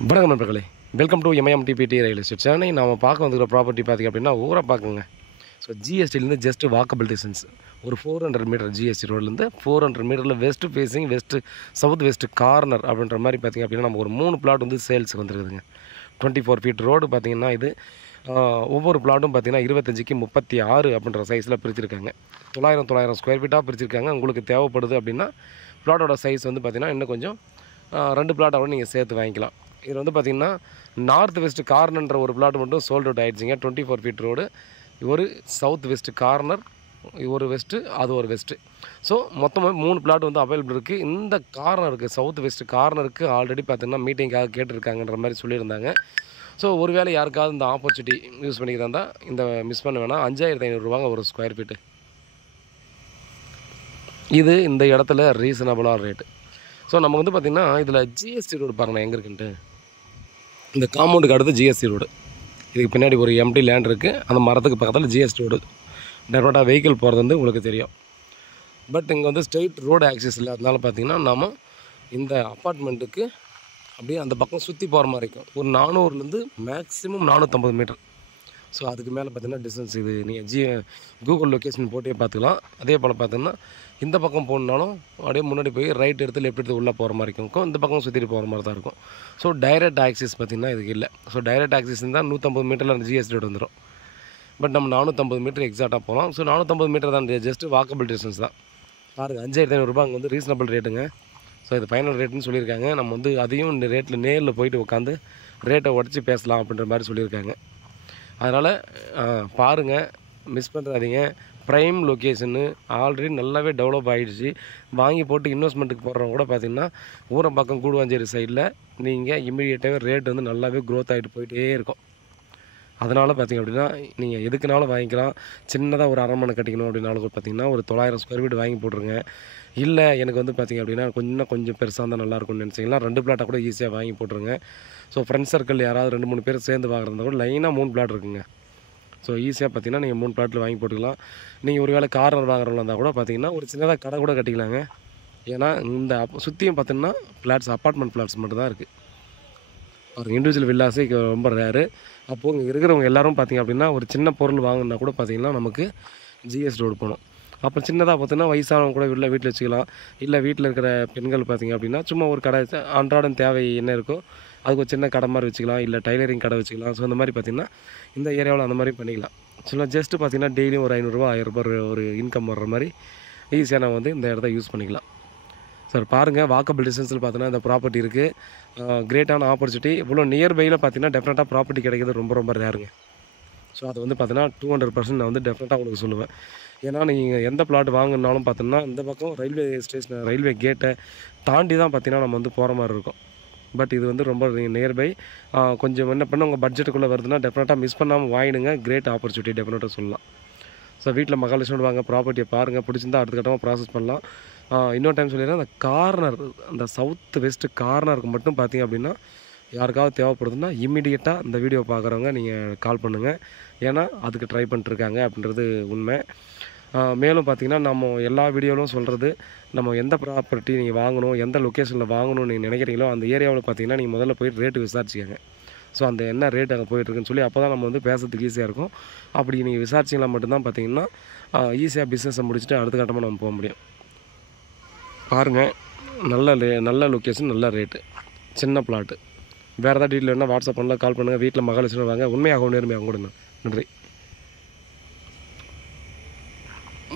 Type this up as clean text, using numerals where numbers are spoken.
வணக்கம் நண்பர்களே, welcome to எம்ஐஎம்டிபிடி ரயில் எஸ்டேட். சென்னை நாம் பார்க்க வந்துக்கிற ப்ராப்பர்ட்டி பார்த்திங்க அப்படின்னா ஊரை பார்க்குங்க. ஸோ ஜிஎஸ்டிலேருந்து ஜஸ்ட் வாக்கபிள் டிஸ்டன்ஸ் ஒரு 400 மீட்டர் ஜிஎஸ்டி ரோட்லேருந்து 400 மீட்டரில் west facing south west corner அப்படின்ற மாதிரி பார்த்திங்க அப்படின்னா நம்ம ஒரு 3 பிளாட் வந்து சேல்ஸுக்கு வந்துருக்குதுங்க. 24 ஃபீட் ரோடு பார்த்திங்கன்னா இது ஒவ்வொரு பிளாட்டும் பார்த்திங்கன்னா 25க்கு 36 அப்படின்ற சைஸில் பிரிச்சிருக்காங்க. 900 ஸ்கொயர் ஃபீட்டாக பிரிச்சிருக்காங்க. உங்களுக்கு தேவைப்படுது அப்படின்னா பிளாட்டோட சைஸ் வந்து பார்த்திங்கன்னா இன்னும் கொஞ்சம் 2 பிளாட்டோட நீங்கள் சேர்த்து வாங்கிக்கலாம். இது வந்து பார்த்திங்கன்னா நார்த் வெஸ்ட் கார்னர்ன்ற ஒரு பிளாட் மட்டும் சோல்ட் அவுட் ஆகிடுச்சிங்க. 24 ஃபீட் ரோடு, ஒரு சவுத் வெஸ்ட் கார்னர், ஒரு வெஸ்ட்டு, அது ஒரு வெஸ்ட்டு. ஸோ மொத்தமாக 3 பிளாட் வந்து அவைலபிள் இருக்குது. இந்த கார்னருக்கு சவுத் வெஸ்ட் கார்னருக்கு ஆல்ரெடி பார்த்திங்கன்னா மீட்டிங்காக கேட்டிருக்காங்கன்ற மாதிரி சொல்லியிருந்தாங்க. ஸோ ஒருவேளை யாருக்காவது இந்த ஆப்பர்ச்சுனிட்டி யூஸ் பண்ணிக்கிறதா இருந்தால் இந்த மிஸ் பண்ண வேணாம். 5500 ஒரு ஸ்கொயர் ஃபீட்டு. இது இந்த இடத்துல ரீசனபுளான ரேட்டு. ஸோ நம்ம வந்து பார்த்திங்கன்னா இதில் ஜிஎஸ்டி ரோடு பாருங்கள் எங்கே இருக்குன்ட்டு. இந்த காம்பவுண்டுக்கு அடுத்து ஜிஎஸ்டி ரோடு, இதுக்கு பின்னாடி ஒரு எம்டி லேண்ட் இருக்குது. அந்த மரத்துக்கு பக்கத்தில் ஜிஎஸ்டி ரோடு, டெஃபினட்டாக வெஹிக்கிள் போகிறது வந்து உங்களுக்கு தெரியும். பட் இங்கே வந்து ஸ்ட்ரெயிட் ரோடு ஆக்சஸ் இல்லை. அதனால பார்த்திங்கன்னா நம்ம இந்த அப்பார்ட்மெண்ட்டுக்கு அப்படியே அந்த பக்கம் சுற்றி போகிற மாதிரி இருக்கும். ஒரு 400லேருந்து மேக்ஸிமம் 450 மீட்டர். ஸோ அதுக்கு மேலே பார்த்திங்கன்னா டிஸ்டன்ஸ் இது நீங்கள் கூகுள் லொக்கேஷன் போட்டே பார்த்துக்கலாம். அதே போல் பார்த்திங்கன்னா இந்த பக்கம் போகணுன்னாலும் அப்படியே முன்னாடி போய் ரைட் எடுத்து லெஃப்ட் எடுத்து உள்ளே போகிற மாதிரி இருக்கும். இந்த பக்கம் சுற்றிட்டு போகிற மாதிரி தான் இருக்கும். ஸோ டைரக்ட் ஆக்சிஸ் பார்த்திங்கன்னா இதுக்கு இல்லை. ஸோ டைரக்ட் ஆக்சிஸ் இருந்தால் 150 மீட்டரில் அந்த ஜிஎஸ்டி ரோடு வந்துடும். பட் நம்ம 450 மீட்டர் எக்ஸாக்டாக போகலாம். ஸோ 450 மீட்டர் தான், ஜஸ்ட் வாக்கபிள் டிஸ்டன்ஸ் தான். பாருங்கள், 5500 அங்கே வந்து ரீசனபிள் ரேட்டுங்க. ஸோ இது ஃபைனல் ரேட்டுன்னு சொல்லியிருக்காங்க. நம்ம வந்து அதையும் இந்த ரேட்டில் நேரில் போயிட்டு உட்காந்து ரேட்டை உடச்சி பேசலாம் அப்படின்ற மாதிரி சொல்லியிருக்காங்க. அதனால் பாருங்கள், மிஸ் பண்ணுறாதீங்க. ப்ரைம் லொக்கேஷனு ஆல்ரெடி நல்லாவே டெவலப் ஆகிடுச்சு. வாங்கி போட்டு இன்வெஸ்ட்மெண்ட்டுக்கு போடுறவங்க கூட பார்த்திங்கன்னா ஊரம்பாக்கம் கூடுவாஞ்சேரி சைடில் நீங்கள் இமீடியட்டாகவே ரேட் வந்து நல்லாவே க்ரோத் ஆகிட்டு போயிட்டே இருக்கும். அதனால் பார்த்திங்க அப்படின்னா நீங்கள் எதுக்குனாலும் வாங்கிக்கலாம். சின்னதாக ஒரு அரண்மனை கட்டிக்கணும் அப்படின்னாலும் பார்த்திங்கன்னா ஒரு 900 ஸ்கொயர் ஃபீட் வாங்கி போட்டுருங்க. இல்லை எனக்கு வந்து பார்த்திங்க அப்படின்னா கொஞ்சம் பெருசாக இருந்தால் நல்லாயிருக்கும்னு நினச்சிங்கன்னா 2 பிளாட்டாக கூட ஈஸியாக வாங்கி போட்டுருங்க. ஸோ ஃப்ரெண்ட்ஸ் சர்க்கிள் யாராவது 2-3 பேர் சேர்ந்து வாங்குறதா கூட லைனாக 3 பிளாட் இருக்குங்க. ஸோ ஈஸியாக பார்த்திங்கன்னா நீங்கள் 3 பிளாட்டில் வாங்கி போட்டுக்கலாம். நீங்கள் ஒரு வேளை கார்னர் வாங்குறவங்களா இருந்தால் கூட பார்த்திங்கன்னா ஒரு சின்னதாக கடை கூட கட்டிக்கலாங்க. ஏன்னா இந்த சுற்றியும் பார்த்திங்கன்னா அப்பார்ட்மெண்ட் ஃப்ளாட்ஸ் மட்டும் தான் இருக்குது. ஒரு இண்டிவிஜுவல் வில்லாஸே ரொம்ப ரேரு. அப்போது இங்கே இருக்கிறவங்க எல்லோரும் பார்த்திங்க அப்படின்னா ஒரு சின்ன பொருள் வாங்கினா கூட பார்த்திங்கன்னா நமக்கு ஜிஎஸ் ரோடு போகணும். அப்புறம் சின்னதாக பார்த்தீங்கன்னா வயசானவங்க கூட வீட்டில் வச்சுக்கலாம். இல்லை வீட்டில் இருக்கிற பெண்கள் பார்த்திங்க அப்படின்னா சும்மா ஒரு கடை அன்றாடம் தேவை என்ன இருக்கோ அதுக்கு ஒரு சின்ன கடை மாதிரி வச்சுக்கலாம். இல்லை டைலரிங் கடை வச்சுக்கலாம். ஸோ அந்த மாதிரி பார்த்திங்கன்னா இந்த ஏரியாவில் அந்த மாதிரி பண்ணிக்கலாம். ஸோ ஜஸ்ட்டு பார்த்திங்கன்னா டெய்லியும் ஒரு 500 1000 ஒரு இன்கம் வர்ற மாதிரி ஈஸியாக நான் வந்து இந்த இடத்த யூஸ் பண்ணிக்கலாம். சார் பாருங்கள், வாக்கபிள் டிஸ்டன்ஸில் பார்த்தீங்கன்னா இந்த ப்ராப்பர்ட்டி இருக்குது. கிரேட்டான ஆப்பர்ச்சுனிட்டி. இவ்வளோ நியர்பையில் பார்த்தீங்கன்னா டெஃபினட்டாக ப்ராப்பர்ட்டி கிடைக்கிறது ரொம்ப ரேருங்க. ஸோ அது வந்து பார்த்தீங்கன்னா 200% நான் வந்து டெஃபினட்டாக உங்களுக்கு சொல்லுவேன். ஏன்னா நீங்கள் எந்த பிளாட் வாங்கினாலும் பார்த்தோம்னா இந்த பக்கம் ரயில்வே ஸ்டேஷன் ரயில்வே கேட்டை தாண்டி தான் பார்த்தீங்கன்னா நம்ம வந்து போகிற மாதிரி இருக்கும். பட் இது வந்து ரொம்ப நியர்பை. கொஞ்சம் என்ன பண்ண உங்கள் பட்ஜெட்டுக்குள்ளே வருதுன்னா டெஃபினட்டாக மிஸ் பண்ணாமல் வாங்கிடுங்க. கிரேட் ஆப்பர்ச்சுனிட்டி டெஃபினட்டாக சொல்லலாம். ஸோ வீட்டில் மகாலட்சுமி வாங்க, ப்ராப்பர்ட்டியை பாருங்கள், பிடிச்சிருந்தா அடுத்த கட்டமாக ப்ராசஸ் பண்ணலாம். இன்னொரு டைம் சொல்லிடுறேன், அந்த கார்னர், அந்த சவுத் வெஸ்ட் கார்னருக்கு மட்டும் பார்த்திங்க அப்படின்னா யாருக்காவது தேவைப்படுதுன்னா இம்மிடியட்டாக இந்த வீடியோ பார்க்குறவங்க நீங்கள் கால் பண்ணுங்கள். ஏன்னா அதுக்கு ட்ரை பண்ணிட்டுருக்காங்க அப்படின்றது உண்மை. மேலும் பார்த்திங்கன்னா நம்ம எல்லா வீடியோவிலும் சொல்கிறது, நம்ம எந்த ப்ராப்பர்ட்டி நீங்கள் வாங்கணும், எந்த லொக்கேஷனில் வாங்கணும்னு நீங்கள் நினைக்கிறீங்களோ அந்த ஏரியாவில் பார்த்திங்கன்னா நீங்கள் முதல்ல போய் ரேட்டு விசாரிச்சுக்கோங்க. ஸோ அந்த என்ன ரேட் அங்கே போயிட்டுருக்குன்னு சொல்லி அப்போ தான் நம்ம வந்து பேசுறதுக்கு ஈஸியாக இருக்கும். அப்படி நீங்கள் விசாரிச்சிங்களா மட்டும்தான் பார்த்திங்கன்னா ஈஸியாக பிஸ்னஸை முடிச்சுட்டு அடுத்த கட்டமாக நம்ம போக முடியும். பாருங்கள், நல்ல லொக்கேஷன், நல்ல ரேட்டு, சின்ன பிளாட்டு. வேறு ஏதாவது டீட்டெயில் வேணால் வாட்ஸ்அப் பண்ணலாம், கால் பண்ணுங்கள். வீட்டில் மகாலட்சுமி வாங்க, உண்மையாகவும் நேர்மையாகவும் கொடுங்க. நன்றி.